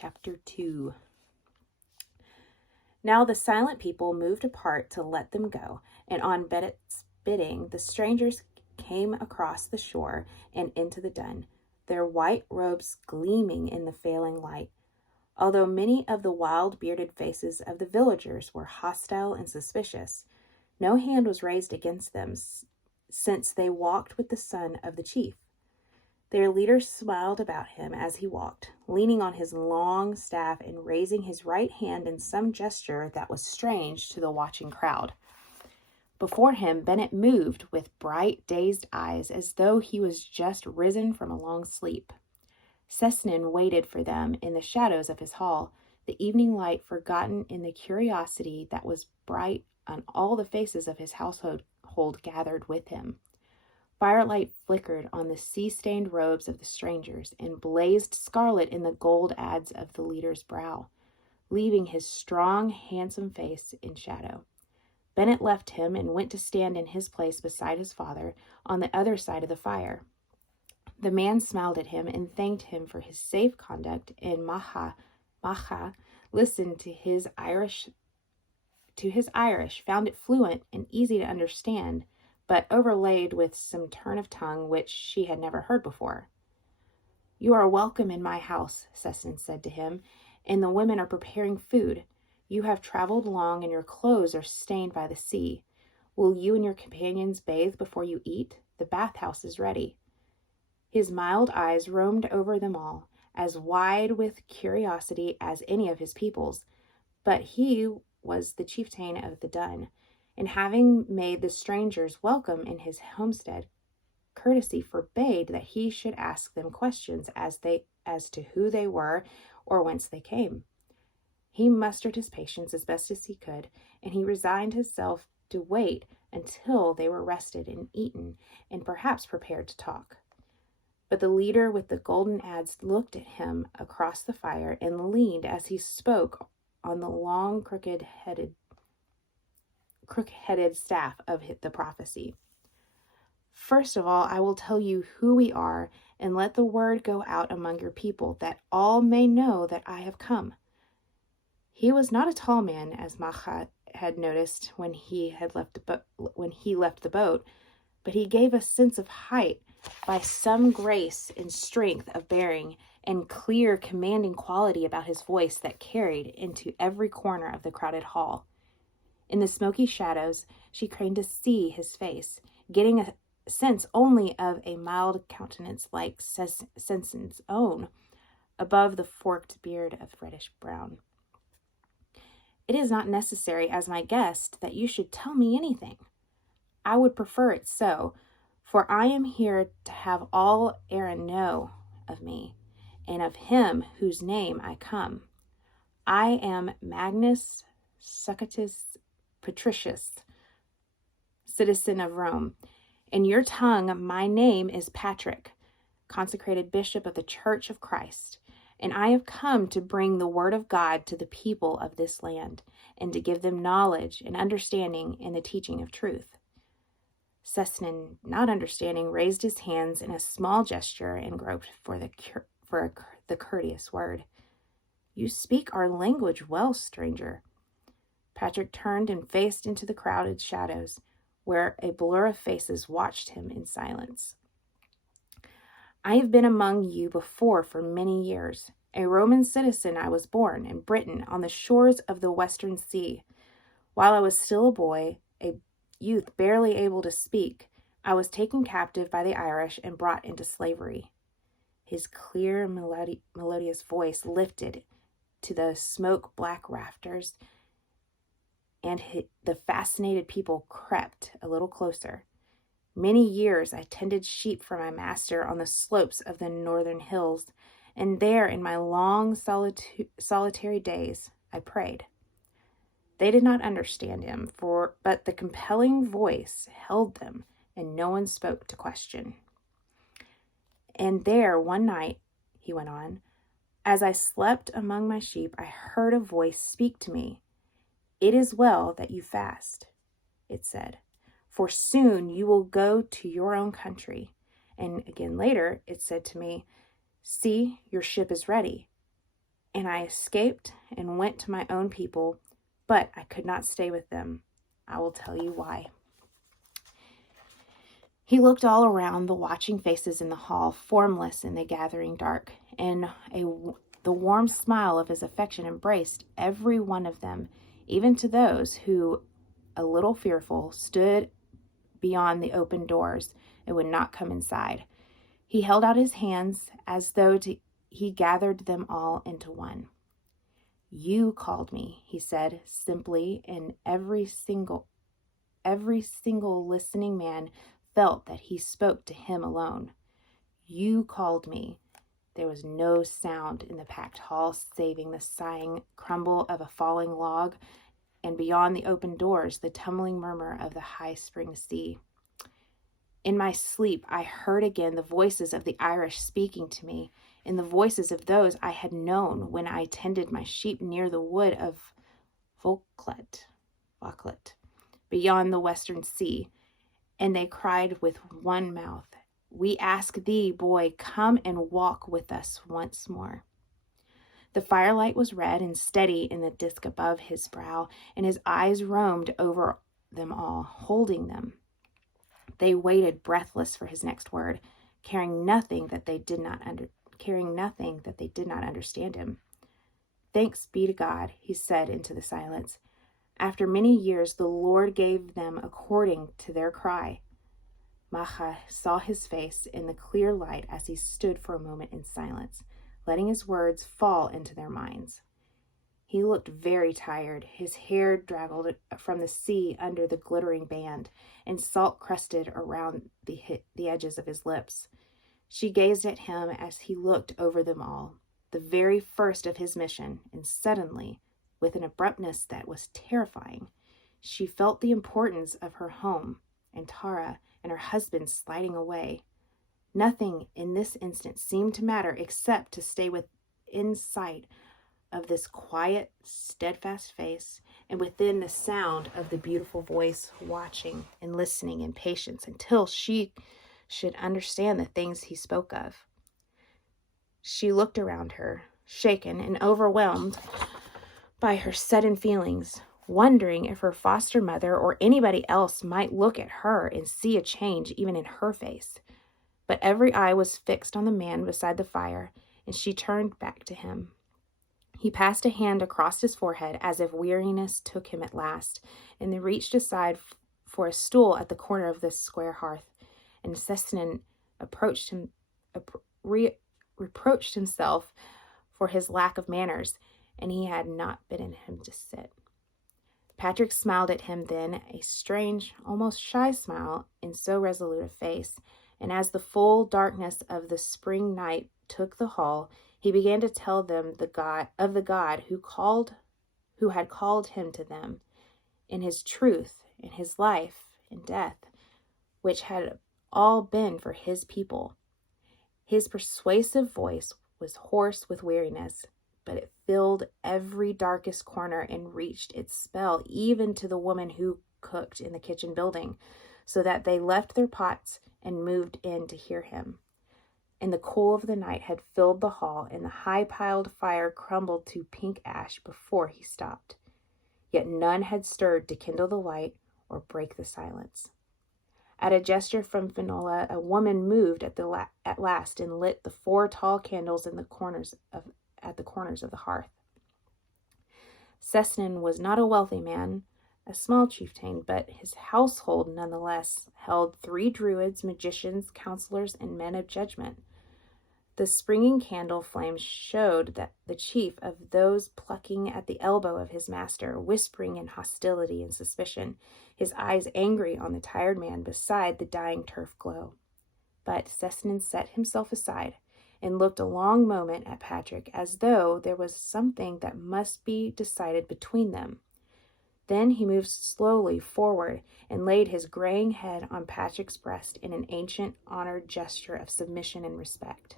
Chapter 2. Now the silent people moved apart to let them go, and on Bennett's bidding, the strangers came across the shore and into the dun, their white robes gleaming in the failing light. Although many of the wild, bearded faces of the villagers were hostile and suspicious, no hand was raised against them, since they walked with the son of the chief. Their leader smiled about him as he walked, leaning on his long staff and raising his right hand in some gesture that was strange to the watching crowd. Before him, Bennett moved with bright, dazed eyes as though he was just risen from a long sleep. Sesnin waited for them in the shadows of his hall, the evening light forgotten in the curiosity that was bright on all the faces of his household gathered with him. Firelight flickered on the sea-stained robes of the strangers and blazed scarlet in the gold ads of the leader's brow, leaving his strong, handsome face in shadow. Bennett left him and went to stand in his place beside his father on the other side of the fire. The man smiled at him and thanked him for his safe conduct, and Macha listened to his Irish, found it fluent and easy to understand, but overlaid with some turn of tongue which she had never heard before. "You are welcome in my house," Sessin said to him, "and the women are preparing food. You have traveled long, and your clothes are stained by the sea. Will you and your companions bathe before you eat? The bathhouse is ready." His mild eyes roamed over them all, as wide with curiosity as any of his people's, but he was the chieftain of the dun, and having made the strangers welcome in his homestead, courtesy forbade that he should ask them questions as to who they were or whence they came. He mustered his patience as best as he could, and he resigned himself to wait until they were rested and eaten, and perhaps prepared to talk. But the leader with the golden ads looked at him across the fire and leaned as he spoke on the long crooked-headed staff of the prophecy. "First of all, I will tell you who we are, and let the word go out among your people, that all may know that I have come." He was not a tall man, as Macha had noticed when he left the boat, but he gave a sense of height by some grace and strength of bearing and clear, commanding quality about his voice that carried into every corner of the crowded hall. In the smoky shadows, she craned to see his face, getting a sense only of a mild countenance like Sessin's own, above the forked beard of reddish brown. "It is not necessary, as my guest, that you should tell me anything. I would prefer it so, for I am here to have all Erin know of me, and of him whose name I come. I am Magnus Succatus Patricius, citizen of Rome. In your tongue, my name is Patrick, consecrated bishop of the Church of Christ, and I have come to bring the word of God to the people of this land, and to give them knowledge and understanding in the teaching of truth." Sesnin, not understanding, raised his hands in a small gesture and groped for the courteous word. "You speak our language well, stranger." Patrick turned and faced into the crowded shadows, where a blur of faces watched him in silence. "I have been among you before for many years. A Roman citizen I was born in Britain on the shores of the Western Sea. While I was still a boy, a youth barely able to speak, I was taken captive by the Irish and brought into slavery." His clear, melodious voice lifted to the smoke-black rafters, and the fascinated people crept a little closer. "Many years I tended sheep for my master on the slopes of the northern hills, and there in my long solitary days I prayed." They did not understand him, but the compelling voice held them, and no one spoke to question. "And there one night," he went on, "as I slept among my sheep, I heard a voice speak to me. 'It is well that you fast,' it said, 'for soon you will go to your own country.' And again later, it said to me, 'See, your ship is ready. and I escaped and went to my own people, but I could not stay with them. I will tell you why." He looked all around the watching faces in the hall, formless in the gathering dark, and the warm smile of his affection embraced every one of them, even to those who, a little fearful, stood beyond the open doors and would not come inside. He held out his hands as though he gathered them all into one. "You called me," he said simply, and every single listening man felt that he spoke to him alone. "You called me." There was no sound in the packed hall saving the sighing crumble of a falling log, and beyond the open doors, the tumbling murmur of the high spring sea. In my sleep, I heard again the voices of the Irish speaking to me, and the voices of those I had known when I tended my sheep near the wood of Vauclette, beyond the western sea. And they cried with one mouth, "We ask thee, boy, come and walk with us once more." The firelight was red and steady in the disk above his brow, and his eyes roamed over them all, holding them. They waited breathless for his next word, caring nothing that they did not understand him. "Thanks be to God," he said into the silence. "After many years, the Lord gave them according to their cry." Macha saw his face in the clear light as he stood for a moment in silence, letting his words fall into their minds. He looked very tired, his hair draggled from the sea under the glittering band, and salt crusted around the edges of his lips. She gazed at him as he looked over them all, the very first of his mission, and suddenly, with an abruptness that was terrifying, she felt the importance of her home and Tara and her husband sliding away. Nothing in this instant seemed to matter except to stay within sight of this quiet, steadfast face and within the sound of the beautiful voice, watching and listening in patience until she should understand the things he spoke of. She looked around her, shaken and overwhelmed by her sudden feelings, wondering if her foster mother or anybody else might look at her and see a change even in her face. But every eye was fixed on the man beside the fire, and she turned back to him. He passed a hand across his forehead as if weariness took him at last, and then reached aside for a stool at the corner of the square hearth, and Sessnan reproached himself for his lack of manners, and he had not bidden him to sit. Patrick smiled at him then, a strange, almost shy smile in so resolute a face, and as the full darkness of the spring night took the hall, he began to tell them of the God who had called him to them, in his truth, in his life and death, which had all been for his people. His persuasive voice was hoarse with weariness, but it filled every darkest corner and reached its spell even to the woman who cooked in the kitchen building, so that they left their pots and moved in to hear him. And the cool of the night had filled the hall, and the high-piled fire crumbled to pink ash before he stopped. Yet none had stirred to kindle the light or break the silence. At a gesture from Finola, a woman moved at last and lit the 4 tall candles at the corners of the hearth. Sessnan was not a wealthy man, a small chieftain, but his household nonetheless held 3 druids, magicians, counselors, and men of judgment. The springing candle flames showed that the chief of those plucking at the elbow of his master, whispering in hostility and suspicion, his eyes angry on the tired man beside the dying turf glow. But Sessnan set himself aside and looked a long moment at Patrick, as though there was something that must be decided between them. Then he moved slowly forward and laid his graying head on Patrick's breast in an ancient, honored gesture of submission and respect.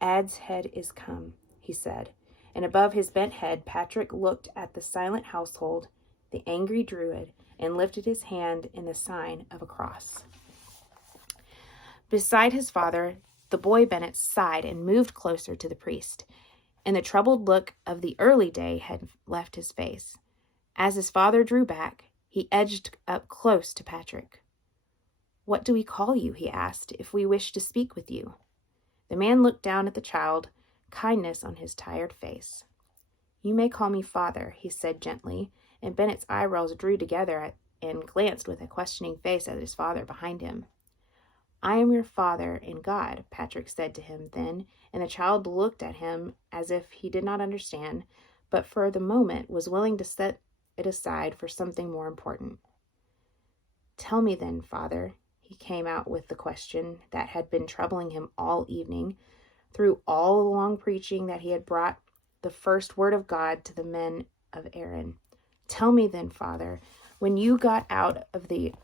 "Ad's head is come," he said, and above his bent head Patrick looked at the silent household, the angry druid, and lifted his hand in the sign of a cross. Beside his father, the boy Bennett sighed and moved closer to the priest. and the troubled look of the early day had left his face. As his father drew back, he edged up close to Patrick. "What do we call you?" he asked, "if we wish to speak with you?" The man looked down at the child, kindness on his tired face. "You may call me Father," he said gently, and Bennett's eyebrows drew together and glanced with a questioning face at his father behind him. "I am your father in God," Patrick said to him then, and the child looked at him as if he did not understand, but for the moment was willing to set it aside for something more important. "Tell me then, Father," he came out with the question that had been troubling him all evening, through all the long preaching that he had brought the first word of God to the men of Aaron. "Tell me then, Father, when you got out of the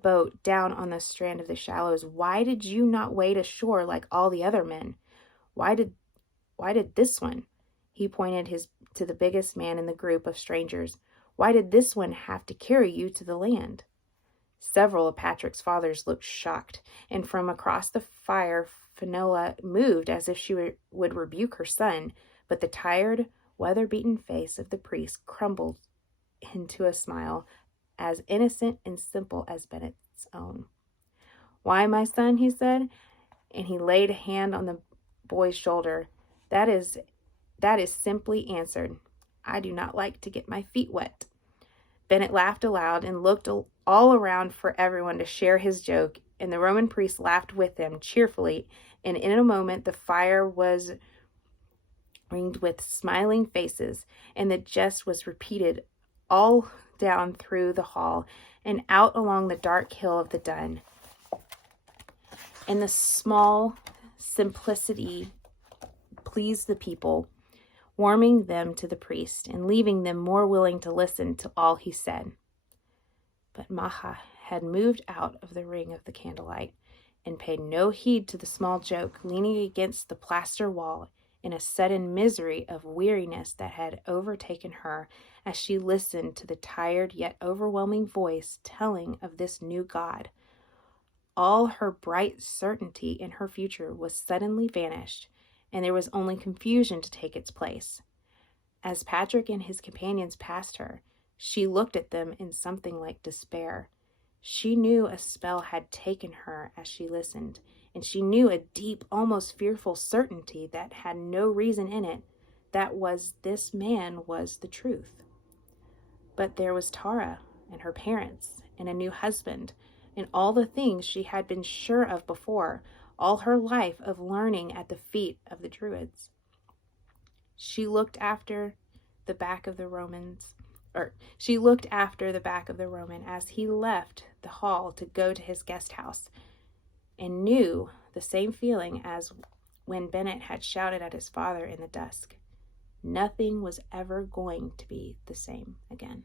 boat down on the strand of the shallows, why did you not wade ashore like all the other men? Why did this one," he pointed to the biggest man in the group of strangers, "why did this one have to carry you to the land?" Several of Patrick's fathers looked shocked, and from across the fire Finola moved as if she would rebuke her son, but the tired, weather-beaten face of the priest crumbled into a smile as innocent and simple as Bennett's own. "Why, my son," he said, and he laid a hand on the boy's shoulder, that is simply answered. "I do not like to get my feet wet." Bennett laughed aloud and looked all around for everyone to share his joke, and the Roman priest laughed with him cheerfully, and in a moment the fire was ringed with smiling faces, and the jest was repeated all down through the hall and out along the dark hill of the Dun. And the small simplicity pleased the people, warming them to the priest and leaving them more willing to listen to all he said. But Maha had moved out of the ring of the candlelight and paid no heed to the small joke, leaning against the plaster wall in a sudden misery of weariness that had overtaken her as she listened to the tired yet overwhelming voice telling of this new God. All her bright certainty in her future was suddenly vanished, and there was only confusion to take its place. As Patrick and his companions passed her, she looked at them in something like despair. She knew a spell had taken her as she listened, and she knew a deep, almost fearful certainty that had no reason in it, that this man was the truth. But there was Tara and her parents and a new husband and all the things she had been sure of before, all her life of learning at the feet of the Druids. She looked after the back of the Roman as he left the hall to go to his guest house, and knew the same feeling as when Bennett had shouted at his father in the dusk. Nothing was ever going to be the same again.